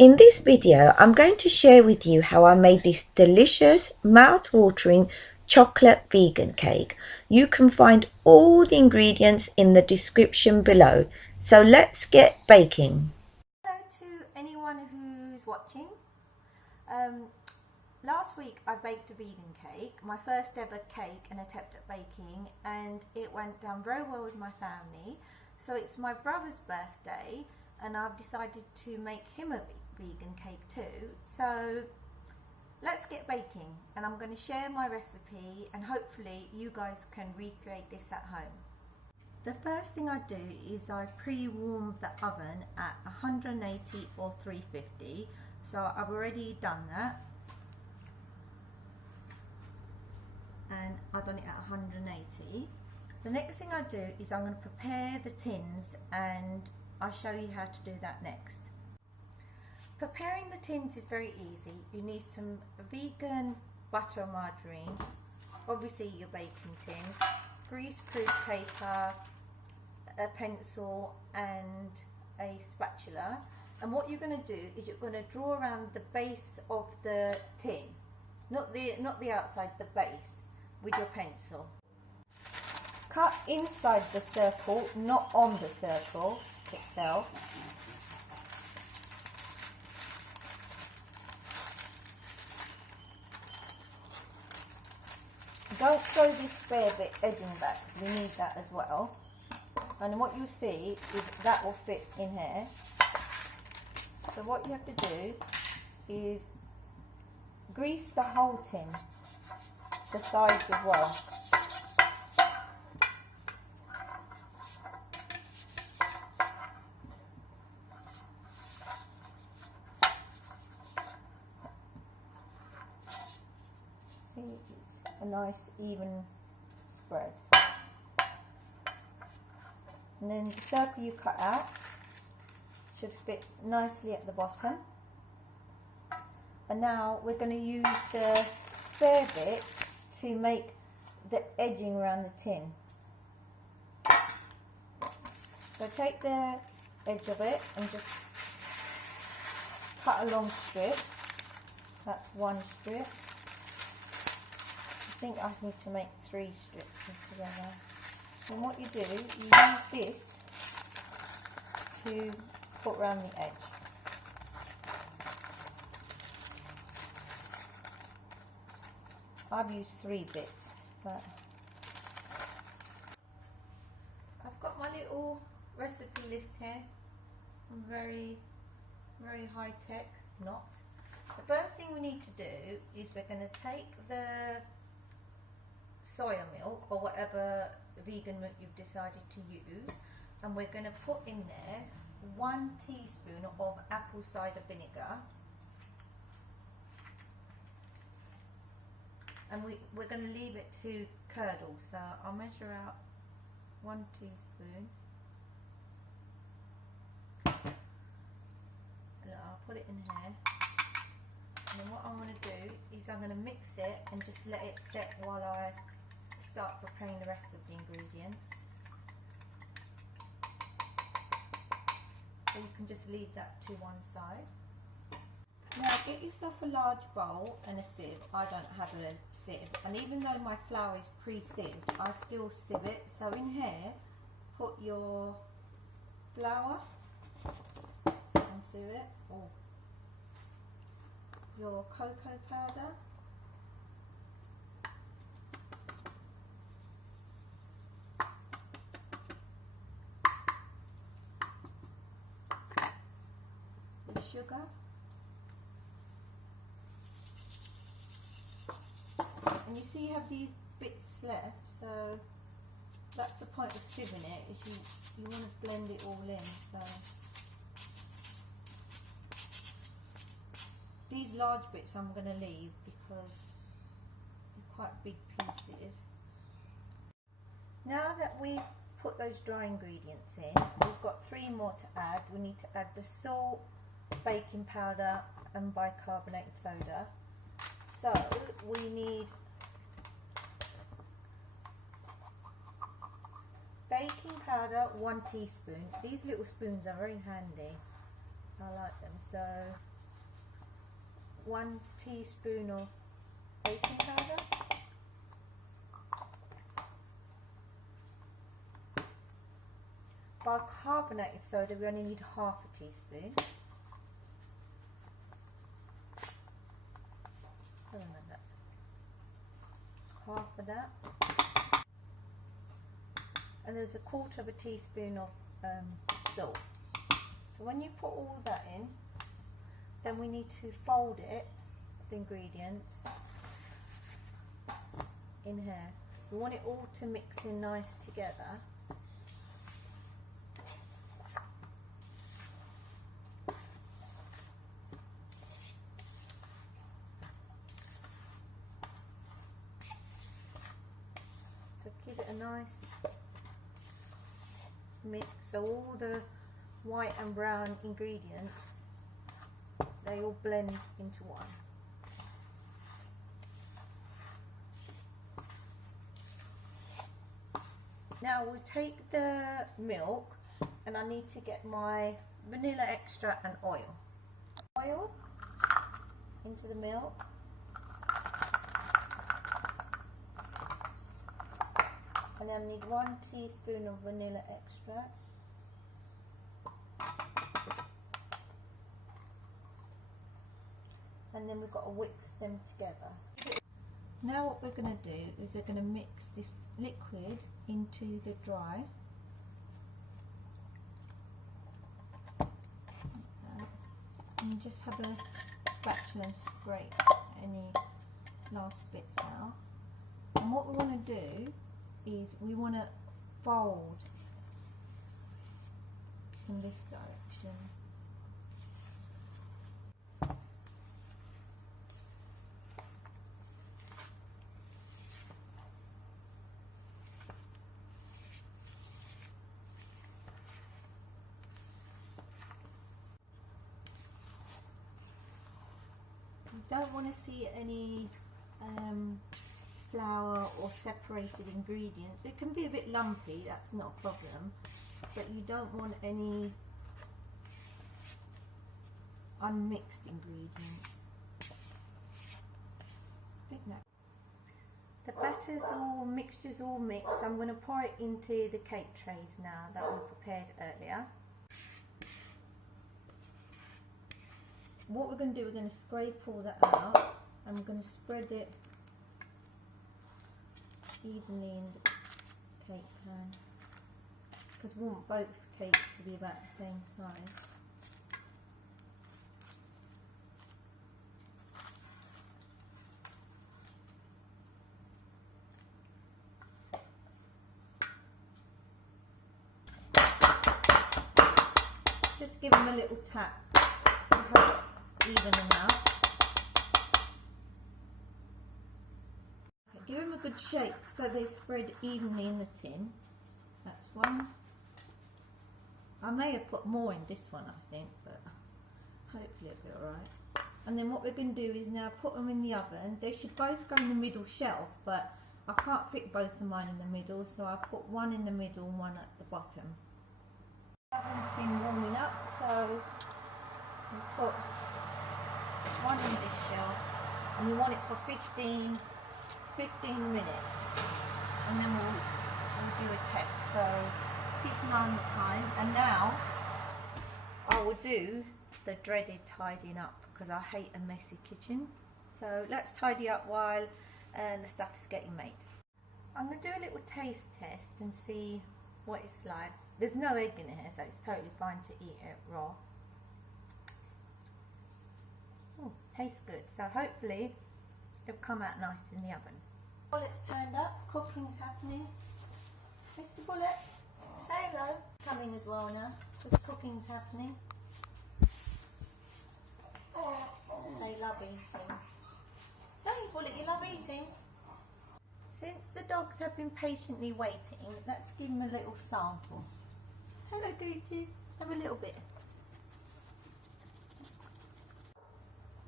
In this video, I'm going to share with you how I made this delicious, mouth-watering chocolate vegan cake. You can find all the ingredients in the description below. So let's get baking. Hello to anyone who's watching. Last week I baked a vegan cake, my first ever cake and attempt at baking, and it went down very well with my family. So it's my brother's birthday and I've decided to make him a vegan cake too. So let's get baking, and I'm going to share my recipe and hopefully you guys can recreate this at home. The first thing I do is I pre-warm the oven at 180 or 350. So I've already done that, and I've done it at 180. The next thing I do is I'm going to prepare the tins, and I'll show you how to do that next. Preparing the tins is very easy. You need some vegan butter or margarine, obviously your baking tin, grease-proof paper, a pencil and a spatula. And what you're going to do is you're going to draw around the base of the tin, not the outside, the base, with your pencil. Cut inside the circle, not on the circle itself. Don't throw this spare bit edging back, because we need that as well. And what you'll see is that will fit in here. So what you have to do is grease the whole tin, the sides as well. See, it's a nice even spread. And then the circle you cut out should fit nicely at the bottom. And now we're going to use the spare bit to make the edging around the tin. So take the edge of it and just cut a long strip. That's one strip. I think I need to make 3 strips together. And what you do, you use this to put around the edge. I've used 3 bits, but I've got my little recipe list here. I'm very high tech, not. The first thing we need to do is we're going to take the soya milk or whatever vegan milk you've decided to use, and we're going to put in there 1 teaspoon of apple cider vinegar, and we're going to leave it to curdle. So I'll measure out 1 teaspoon and I'll put it in here. And then what I'm going to do is I'm going to mix it and just let it set while I start preparing the rest of the ingredients. So you can just leave that to one side. Now get yourself a large bowl and a sieve. I don't have a sieve, and even though my flour is pre-sieved, I still sieve it. So in here, put your flour and sieve it. Oh. Your cocoa powder, your sugar, and you see you have these bits left, so that's the point of sieving it, is you want to blend it all in. So these large bits I'm going to leave because they're quite big pieces. Now that we've put those dry ingredients in, we've got 3 more to add. We need to add the salt, baking powder and bicarbonate soda. So we need baking powder, 1 teaspoon. These little spoons are very handy. I like them. So 1 teaspoon of baking powder. Bicarbonated soda, we only need half a teaspoon. I don't know that. Half of that. And there's a quarter of a teaspoon of salt. So when you put all that in, then we need to fold it, the ingredients, in here. We want it all to mix in nice together. So give it a nice mix, so all the white and brown ingredients, they all blend into one. Now we'll take the milk, and I need to get my vanilla extract and oil. Oil into the milk. And then I need 1 teaspoon of vanilla extract. And then we've got to whisk them together. Now what we're going to do is we're going to mix this liquid into the dry. And just have a spatula and scrape any last bits out. And what we want to do is we want to fold in this direction. You don't want to see any flour or separated ingredients. It can be a bit lumpy, that's not a problem, but you don't want any unmixed ingredients. I think that the batter's all, mixture's all mixed. I'm going to pour it into the cake trays now that we prepared earlier. What we're going to do, we're going to scrape all that out, and we're going to spread it evenly in the cake pan, because we want both cakes to be about the same size. Just give them a little tap to help even them out. Give them a good shake so they spread evenly in the tin. That's one. I may have put more in this one, I think, but hopefully it'll be alright. And then what we're going to do is now put them in the oven. They should both go in the middle shelf, but I can't fit both of mine in the middle, so I put one in the middle and one at the bottom. The oven's been warming up, so we put one in this shelf, and we want it for 15 minutes, and then we'll do a test, so keep an eye on the time. And now I will do the dreaded tidying up, because I hate a messy kitchen. So let's tidy up while the stuff's getting made. I'm going to do a little taste test and see what it's like. There's no egg in here, so it's totally fine to eat it raw. Oh, tastes good, so hopefully it'll come out nice in the oven. Bullet's turned up, cooking's happening. Mr. Bullet, say hello. Coming as well now, because cooking's happening. They love eating. Don't you, Bullet, you love eating? Since the dogs have been patiently waiting, let's give them a little sample. Hello, Gucci, have a little bit.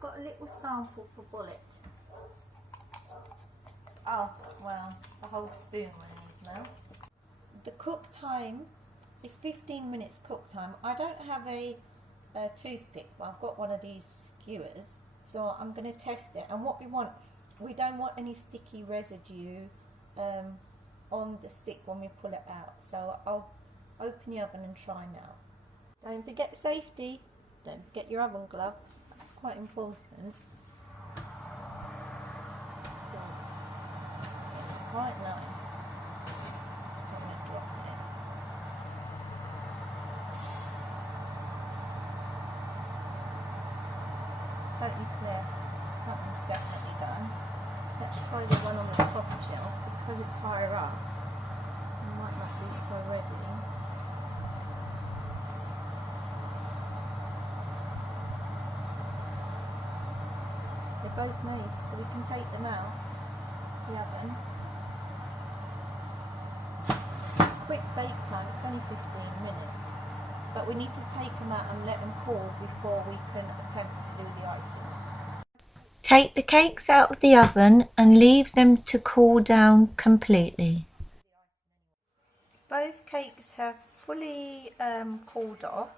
Got a little sample for Bullet. Oh, well, a whole spoon one needs now. The cook time is 15 minutes cook time. I don't have a toothpick, but I've got one of these skewers, So I'm going to test it, and what we don't want any sticky residue on the stick when we pull it out. So I'll open the oven and try now. Don't forget safety, don't forget your oven glove, that's quite important. It's quite nice. Don't want to drop it. Totally clear. That one's definitely done. Let's try the one on the top shelf because it's higher up. It might not be so ready. They're both made, so we can take them out the oven. It's a quick bake time, it's only 15 minutes. But we need to take them out and let them cool before we can attempt to do the icing. Take the cakes out of the oven and leave them to cool down completely. Both cakes have fully cooled off,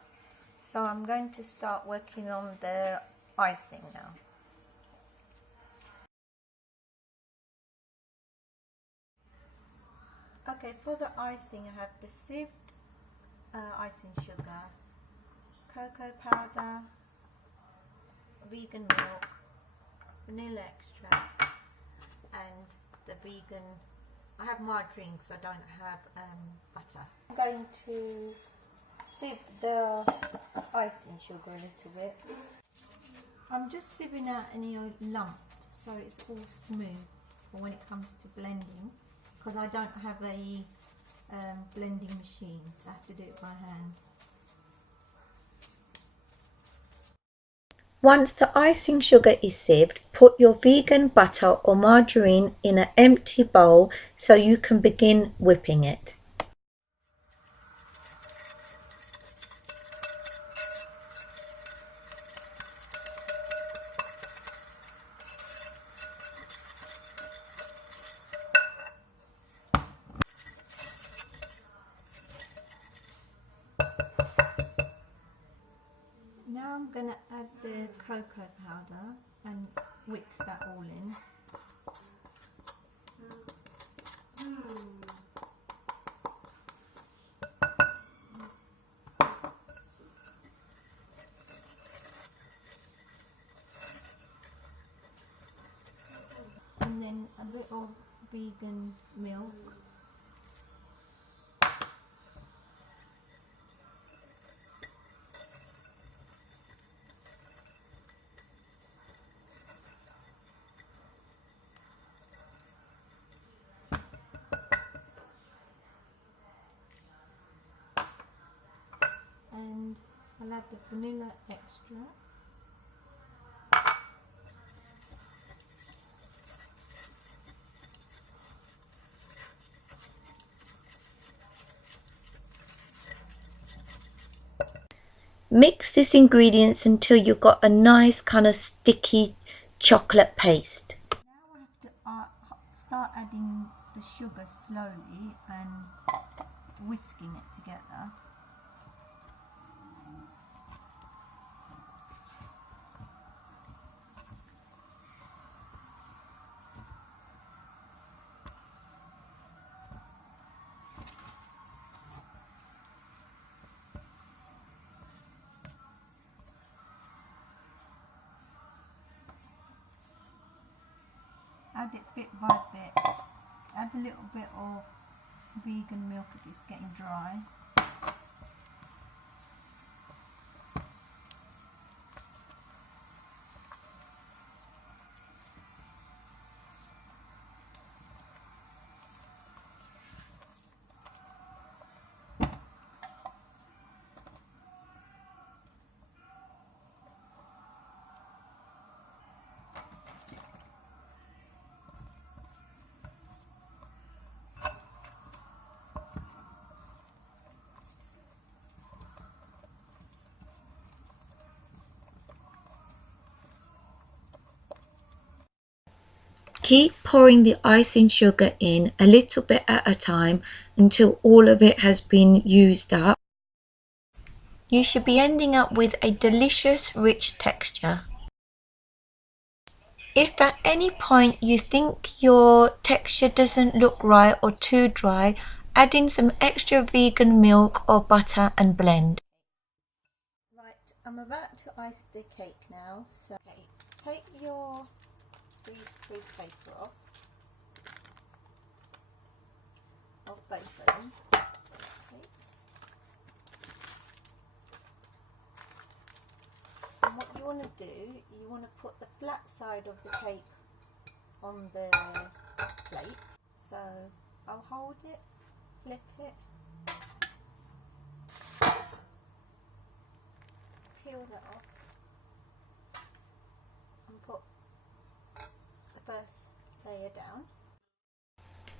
so I'm going to start working on the icing now. Okay, for the icing I have the sieved icing sugar, cocoa powder, vegan milk, vanilla extract, and the vegan, I have margarine because I don't have butter. I'm going to sieve the icing sugar a little bit. I'm just sieving out any lump so it's all smooth for when it comes to blending, because I don't have a blending machine, so I have to do it by hand. Once the icing sugar is sieved, put your vegan butter or margarine in an empty bowl so you can begin whipping it. Now I'm going to add the cocoa powder and mix that all in. And then a bit of vegan milk. And I'll add the vanilla extract. Mix these ingredients until you've got a nice kind of sticky chocolate paste. Now I have to start adding the sugar slowly and whisking it together. Add it bit by bit. Add a little bit of vegan milk if it's getting dry. Keep pouring the icing sugar in a little bit at a time until all of it has been used up. You should be ending up with a delicious rich texture. If at any point you think your texture doesn't look right or too dry, add in some extra vegan milk or butter and blend. Right, I'm about to ice the cake now. So okay, take your greaseproof paper off of both of them. And what you want to do, you want to put the flat side of the cake on the plate. So I'll hold it, flip it, peel that off and put the first layer down.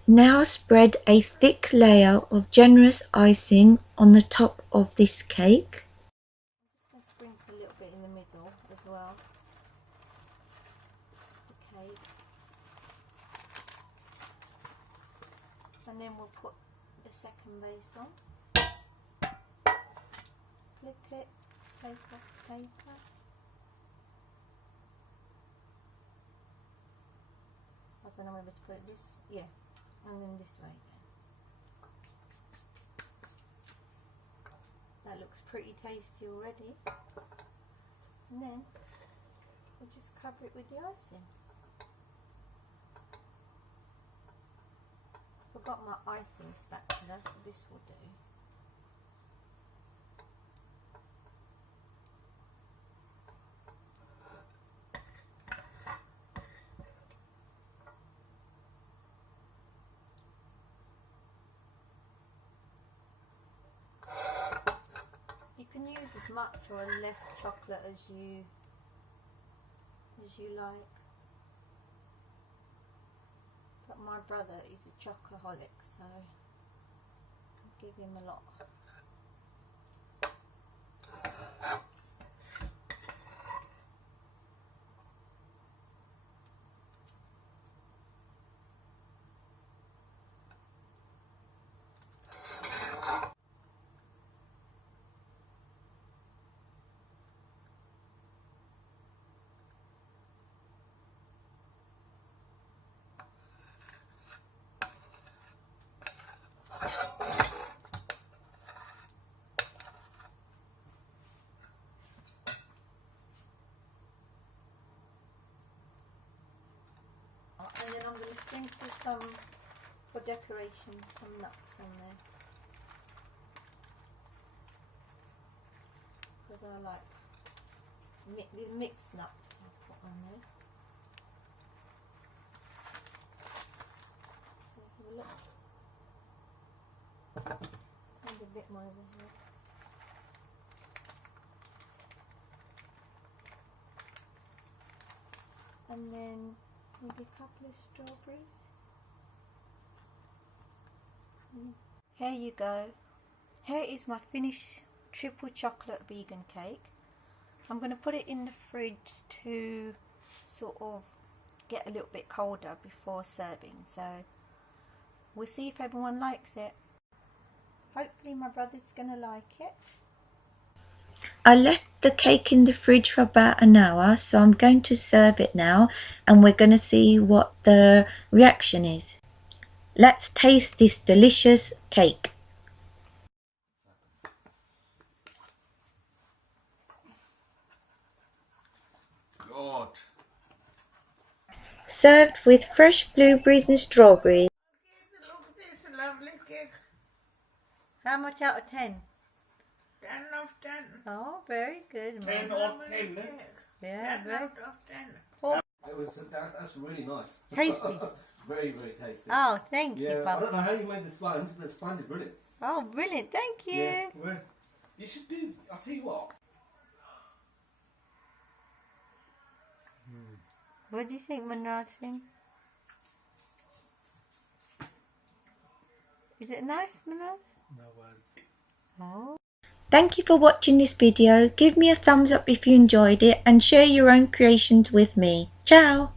Now spread a thick layer of generous icing on the top of this cake. I'm just going to sprinkle a little bit in the middle as well. The cake. And then we'll put the second base on. Flip it, take off the paper. I don't know whether to put it this, yeah, and then this way again. That looks pretty tasty already. And then we'll just cover it with the icing. Forgot my icing spatula, so this will do. You can use as much or less chocolate as you like. But my brother is a chocoholic, so I'll give him a lot. And then I'm going to sprinkle some, for decoration, some nuts on there. Because I like these mixed nuts I'll put on there. So have a look. Maybe a bit more over here. And then maybe a couple of strawberries. Here you go. Here is my finished triple chocolate vegan cake. I'm going to put it in the fridge to sort of get a little bit colder before serving. So we'll see if everyone likes it. Hopefully my brother's going to like it. I left the cake in the fridge for about an hour, so I'm going to serve it now and we're going to see what the reaction is. Let's taste this delicious cake. God. Served with fresh blueberries and strawberries. Look at this lovely cake. How much out of 10? 10 of 10. Oh, very good. 10 of 10. Yeah, 10 very out of 10. It was that's really nice. tasty. Very, very tasty. Oh, thank you, Yeah, I Bob. don't know how you made the sponge. The sponge is brilliant. Oh, brilliant. Thank you. Yeah, you should do. I'll tell you what. What do you think, Manraj Singh? Is it nice, Manraj? No words. Oh. Thank you for watching this video. Give me a thumbs up if you enjoyed it and share your own creations with me. Ciao!